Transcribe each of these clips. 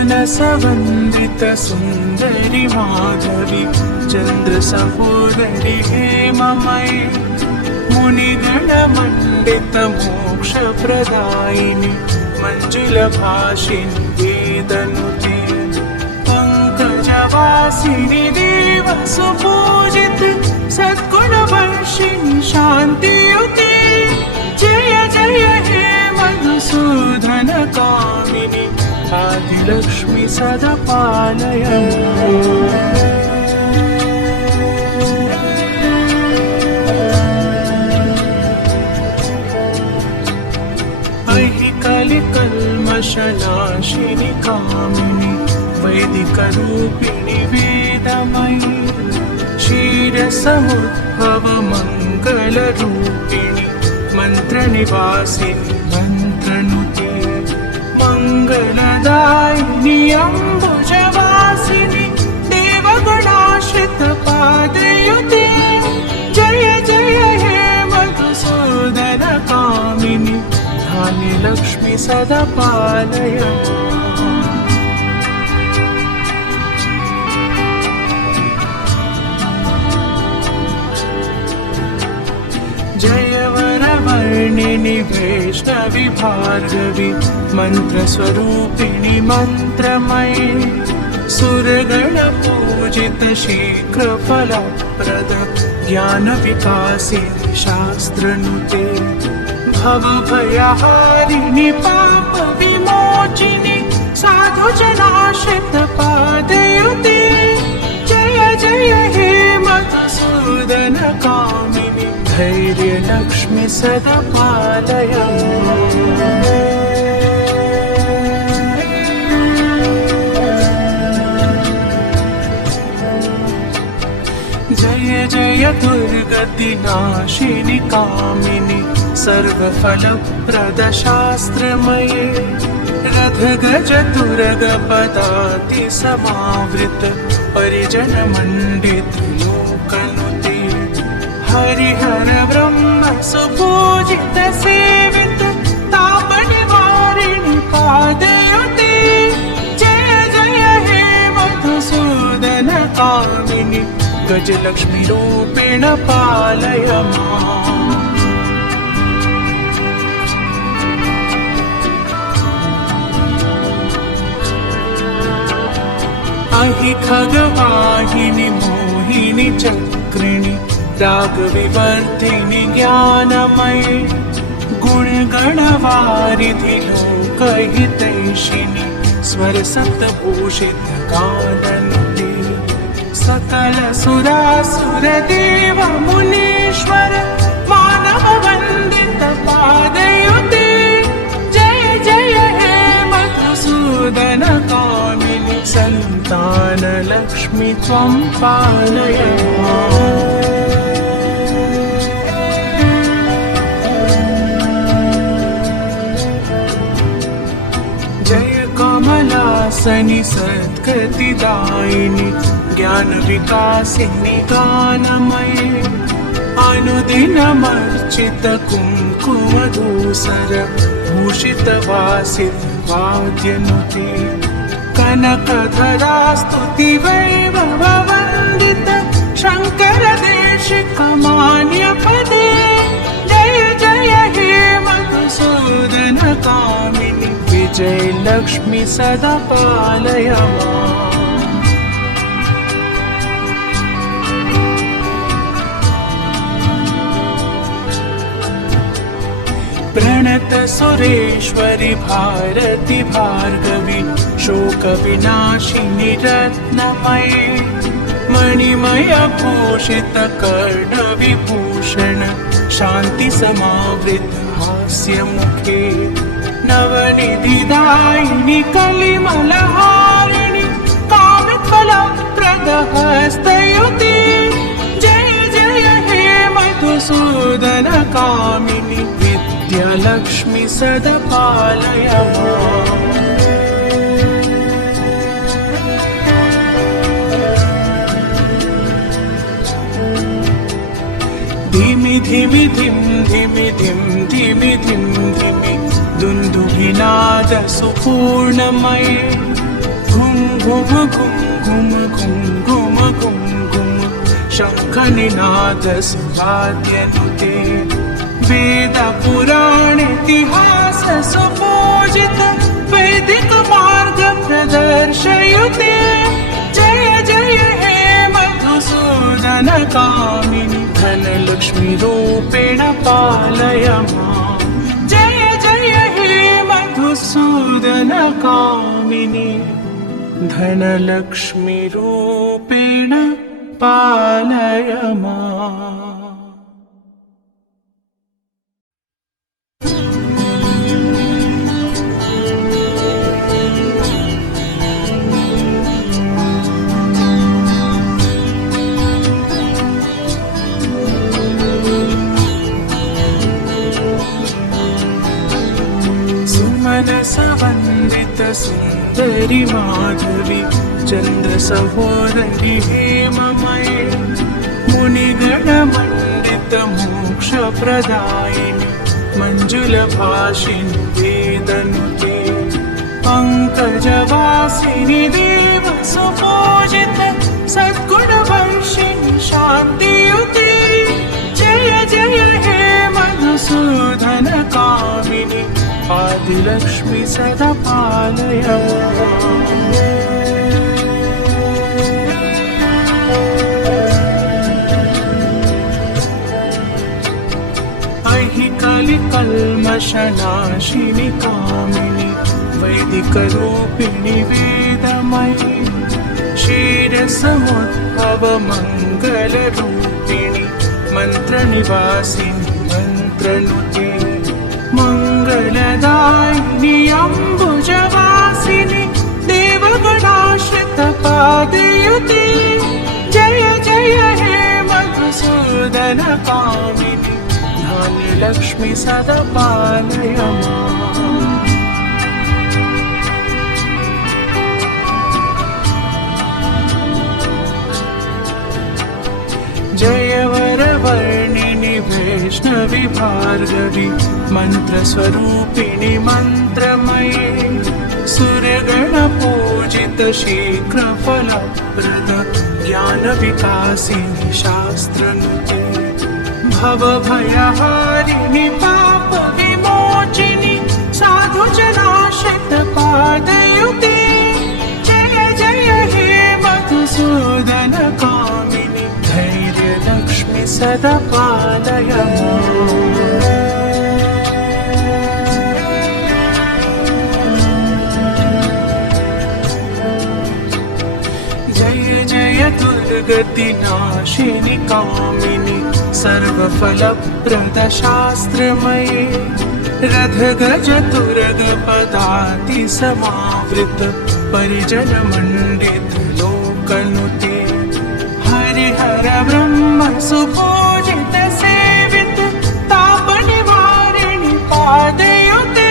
मनसवन्दित सुन्दरि माधवी चन्द्रसहोदरि हेममयि मुनिगणमण्डित मोक्षप्रदायिनि मञ्जुलभाषिनि वेदनुते पंकजवासिनि देवसुपूजित सद्गुणवर्षिणि शान्तियुते जय जय हे मधुसूदन कामिनि आदिलक्ष्मी सदा पालय कलिकल्मषनाशिनि कामिनि वैदिकरूपिणि वेदमयि क्षीरसमुद्भव मङ्गलरूपिणि मन्त्रनिवासिनि मन्त्रनुते मङ्गलदायिनि अम्बुजवासिनि देवगुणाश्रितपादयुते जय जय हे मधुसूदन कामिनि लक्ष्मी सदा पालय जय वरवर्णिनि वैष्णवि भार्गवि मन्त्रस्वरूपिणि मन्त्रमयि सुरगणपूजित शीघ्रफलप्रद ज्ञानविकासिनि शास्त्रनुते भवभयहारिणि पापविमोचिनि साधुजनाश्रितपादयुते जय जय हे मधुसूदन कामिनि धैर्यलक्ष्मी सदा पालय जय जय दुर्गतिनाशिनि कामिनि सर्वफलप्रदशास्त्रमये रथगजतुरगपदाति समावृत परिजनमण्डित लोकनुते हरिहर ब्रह्म सुपूजित सेवित तापनिवारिणि पादयुते जय जय हे मधुसूदन कामिनि गजलक्ष्मी रूपेण पालय माम् अहि खगवाहिनि मोहिनि चक्रिणि रागविवर्धिनि ज्ञानमये गुणगणवारिधि लोकहितैषिणि स्वरसप्तभूषित गाननुते सकल सुरासुरदेव मुनीश्वर मानव वन्दित पादयुते जय जय हे मधुसूदन कामिनि सन्तान लक्ष्मी त्वं पालय जय कमलासनि सद्गतिदायिनि ज्ञानविकासिनि गानमये अनुदिनमर्चित कुङ्कुमधूसर भूषितवासित वाद्यनुते कनकधरा स्तुति वैभववन्दित शङ्कर देशिकमान्यपदे जय जय हे मधुसूदन कामिनि विजयलक्ष्मी सदा पालय माम् प्रणत सुरेश्वरि भारति भार्गवि शोकविनाशिनि रत्नमये मणिमय भूषित कर्णविभूषण शान्ति समावृत हास्यमुखे नवनिधिदायिनि कलिमलहारिणि कामफलप्रद हस्तयुते जय जय हे मधुसूदन कामिनि विद्यालक्ष्मी सदा पालय माम् धिमि धिमि धिम धिमि धिम धिमि धिम धिमि दुन्दुभिनाद सुपूर्णमये घुम घुम घुम घुम घुम घुम घुम घुम शंखनिनाद सुवाद्यनुते वेद पुराण इतिहास सुपूजित वैदिक मार्ग प्रदर्शयुते जय जय हे मधुसूदन कामिनि धनलक्ष्मी रूपेण पालय मां जय जय हे मधुसूदन कामिनि धनलक्ष्मी रूपेण पालय मां। मनसवन्दित सुन्दरि माधवी चन्द्र सहोदरि हेममये मुनिगणमण्डित मोक्षप्रदायिनि मञ्जुलभाषिनि वेदनुते पङ्कजवासिनि देवसुपूजित सद्गुणवर्षिणि शान्तियुते जय जय हे मधुसूदन कामिनि आदिलक्ष्मी सदा पालय कल्मषनाशिनि कामिनि वैदिकरूपिणि वेदमयि क्षीरसमुद्भव मङ्गलरूपिणि मन्त्रनिवासिनि मन्त्रनुते मङ्गलदायिनि अम्बुजवासिनि देवगणाश्रितपादयुते जय जय हे मधुसूदन कामिनि धान्यलक्ष्मी सदा पालय मां। जय वरवर्णिनि वैष्णवी भार्गवी मन्त्रस्वरूपिणि मन्त्रमये सूर्यगणपूजित शीघ्रफलप्रद ज्ञानविकासिनि शास्त्रनुते भवभयहारिणि पापविमोचिनि साधुजनाश्रितपादयुते जय जय हे मधुसूदन कामिनि धैर्यलक्ष्मी सदा पालय जय जय दुर्गतिनाशिनि कामिनि सर्वफलप्रद शास्त्रमये रथगज तुरग पदाति समावृत परिजनमण्डित लोकनुते हरिहर ब्रह्म सुपूजित सेवित तापनिवारिणि पादयुते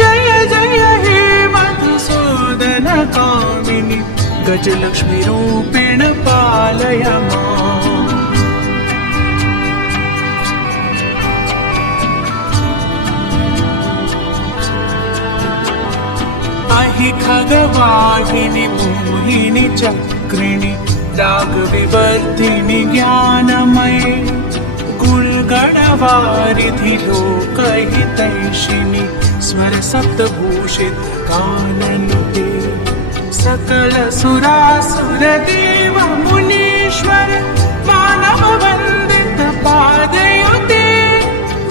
जय जय हे मधुसूदन कामिनि गजलक्ष्मी रूपेण पालय मां। अहि खगवाहिनि मोहिनि चक्रिणि रागविवर्धिनि ज्ञानमये गुणगणवारिधि लोकहितैषिणि स्वरसप्तभूषित गाननुते सकल सुरासुर देव मुनीश्वर मानव वन्दित पादयुते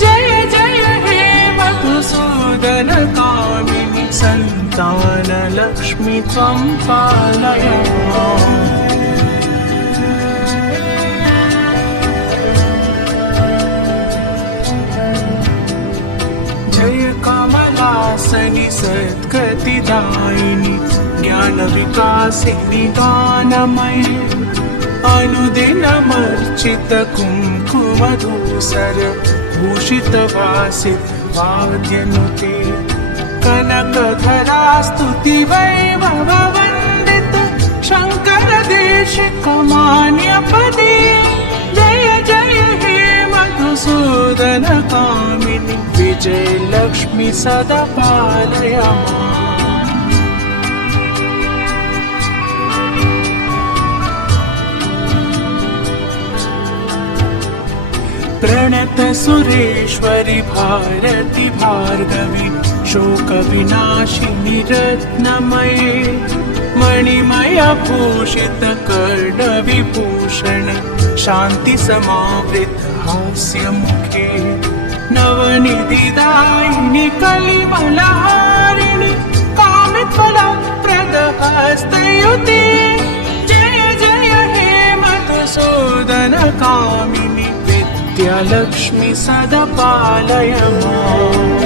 जय जय हे मधुसूदन कामिनि संतान लक्ष्मी त्वं पालय जय कमलासनि सद्गतिदायिनि ज्ञानविकासिनि गानमये अनुदिनमर्चित कुङ्कुमधूसर भूषितवासित वाद्यनुते कनकधरा स्तुति वैभववन्दित शङ्कर देशिकमान्यपदे जय जय हे मधुसूदन कामिनि विजयलक्ष्मी सदा पालय मां। प्रणत सुरेश्वरि भारति भार्गवि शोकविनाशिनि रत्नमये मणिमय भूषित कर्णविभूषण शान्ति समावृत हास्यमुखे नवनिधिदायिनि कलिमलहारिणि कामितफलप्रदहस्तयुते जय जय हे मधुसूदन कामिनि विद्यालक्ष्मी सदा पालय माम्।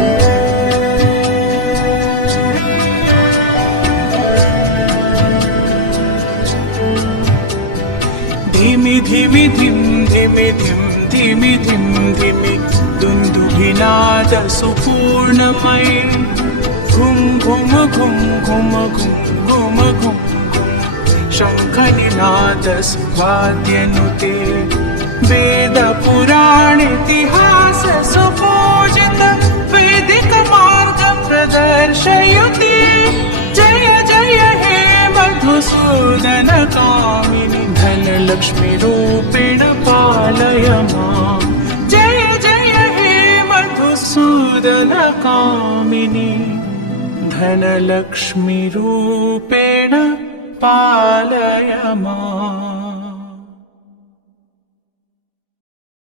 धिमि धिमि धिम धिमि धिम धिमि धिम धिमि दुन्दुभिनाद सुपूर्णमये घुम घुम घुम घुम घुम घुम घुम शङ्खनिनाद सुवाद्यनुते वेद पुराण इतिहास सुपूजित वैदिक मार्ग प्रदर्शयति जय जय हे मधुसूदन कामिनि धनलक्ष्मी रूपेण पालय माम्। जय जय हे मधुसूदन कामिनि धनलक्ष्मी रूपेण पालय माम्।